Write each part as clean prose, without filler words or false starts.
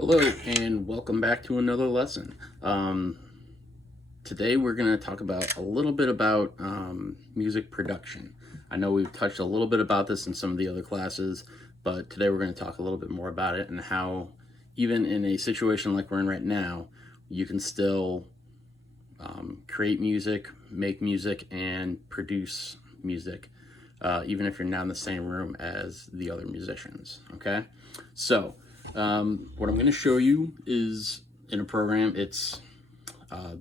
Hello, and welcome back to another lesson. Today we're going to talk about a little bit about music production. I know we've touched a little bit about this in some of the other classes, but today we're going to talk a little bit more about it and how, even in a situation like we're in right now, you can still create music, make music, and produce music, even if you're not in the same room as the other musicians. Okay, so what I'm going to show you is in a program. It's a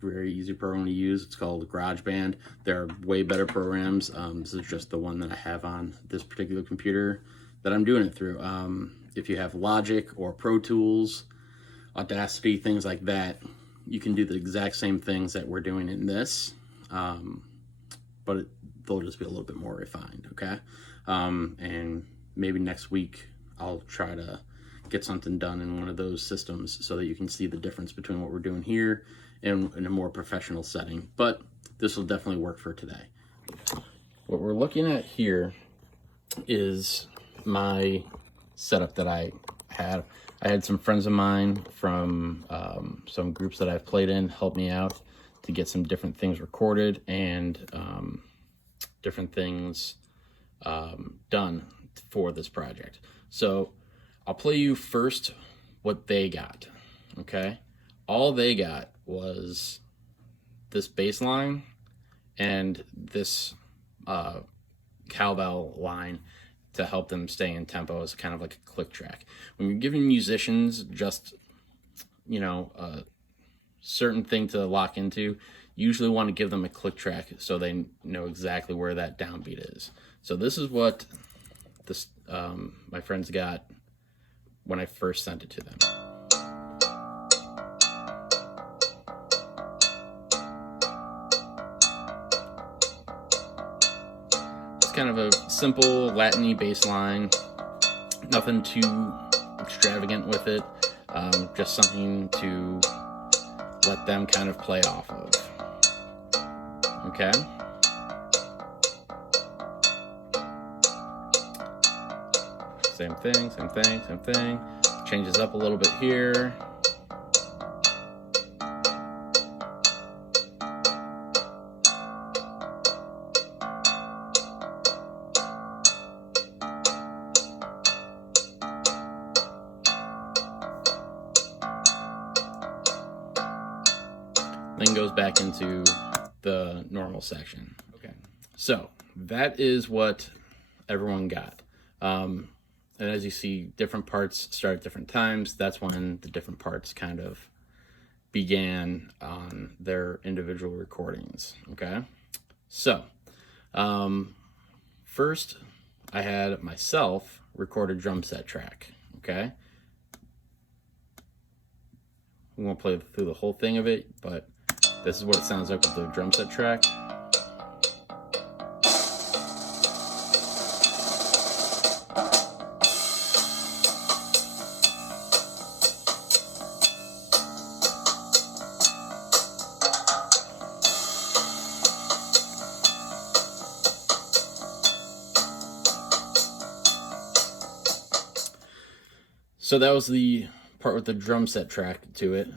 very easy program to use. It's called GarageBand. There are way better programs. This is just the one that I have on this particular computer that I'm doing it through. If you have Logic or Pro Tools, Audacity, things like that, you can do the exact same things that we're doing in this, but they'll just be a little bit more refined, okay? And maybe next week I'll try to get something done in one of those systems so that you can see the difference between what we're doing here and in a more professional setting. But this will definitely work for today. What we're looking at here is my setup that I had. I had some friends of mine from some groups that I've played in help me out to get some different things recorded and different things done for this project. So I'll play you first what they got, okay? All they got was this bass line and this cowbell line to help them stay in tempo as kind of like a click track. When you're giving musicians just, a certain thing to lock into, you usually want to give them a click track so they know exactly where that downbeat is. So this is what this my friends got when I first sent it to them. It's kind of a simple Latin-y bass line, nothing too extravagant with it, just something to let them kind of play off of. Okay? Same thing. Changes up a little bit here. Then goes back into the normal section. Okay, so that is what everyone got. And as you see, different parts start at different times. That's when the different parts kind of began on their individual recordings, okay? So, first, I had myself record a drum set track, okay? We won't play through the whole thing of it, but this is what it sounds like with the drum set track. So that was the part with the drum set track to it.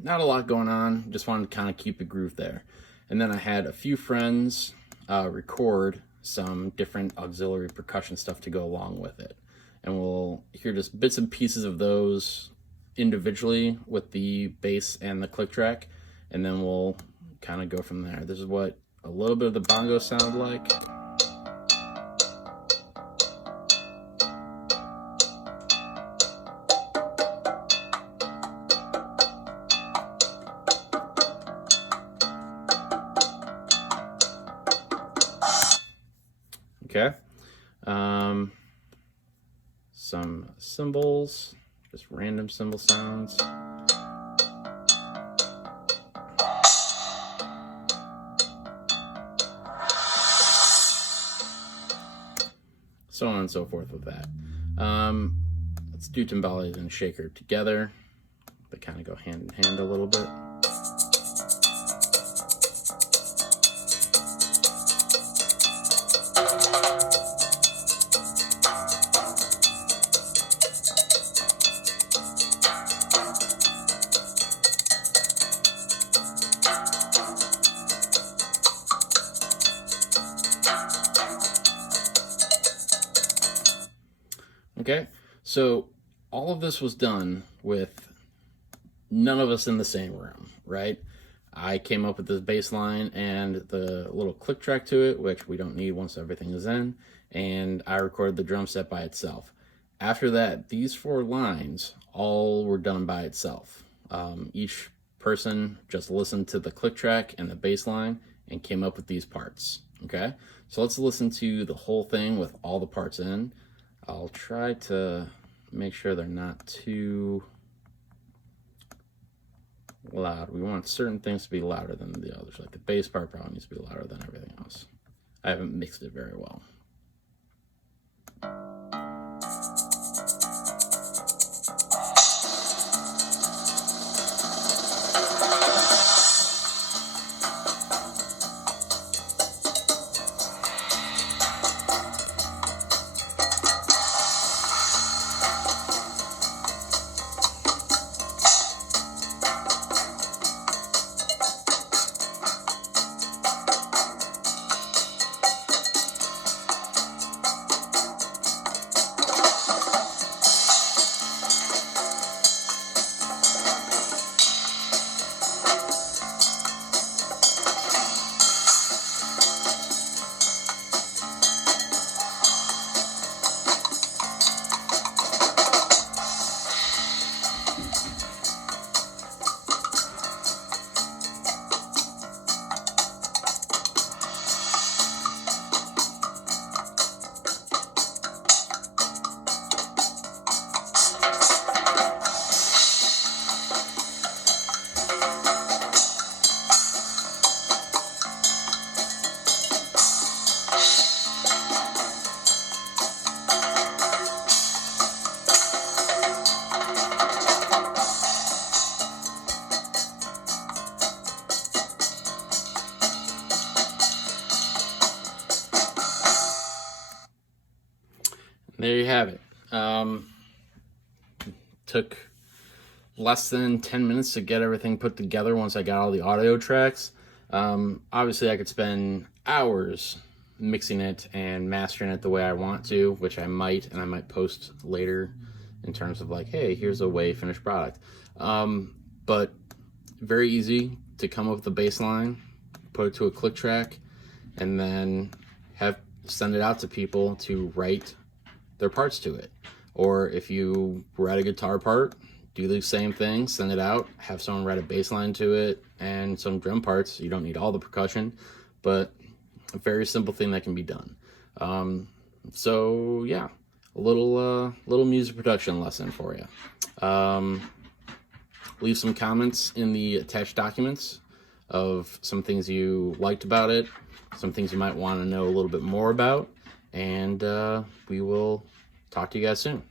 Not a lot going on, just wanted to kind of keep the groove there. And then I had a few friends record some different auxiliary percussion stuff to go along with it. And we'll hear just bits and pieces of those individually with the bass and the click track, and then we'll kind of go from there. This is what a little bit of the bongo sounded like. Okay, some cymbals, just random cymbal sounds. So on and so forth with that. Let's do timbales and shaker together. They kind of go hand in hand a little bit. Okay, so all of this was done with none of us in the same room, right? I came up with this bass line and the little click track to it, which we don't need once everything is in, and I recorded the drum set by itself. After that, these 4 lines all were done by itself. Each person just listened to the click track and the bass line and came up with these parts. Okay, so let's listen to the whole thing with all the parts in. I'll try to make sure they're not too loud. We want certain things to be louder than the others. Like the bass part probably needs to be louder than everything else. I haven't mixed it very well. There you have it. Took less than 10 minutes to get everything put together once I got all the audio tracks. Obviously, I could spend hours mixing it and mastering it the way I want to, which I might, and I might post later in terms of like, hey, here's a way finished product. But very easy to come up with the bass line, put it to a click track, and then send it out to people to write their parts to it. Or if you write a guitar part, do the same thing, send it out, have someone write a bass line to it and some drum parts. You don't need all the percussion, but a very simple thing that can be done. So yeah, a little music production lesson for you. Leave some comments in the attached documents of some things you liked about it, some things you might want to know a little bit more about, and we will talk to you guys soon.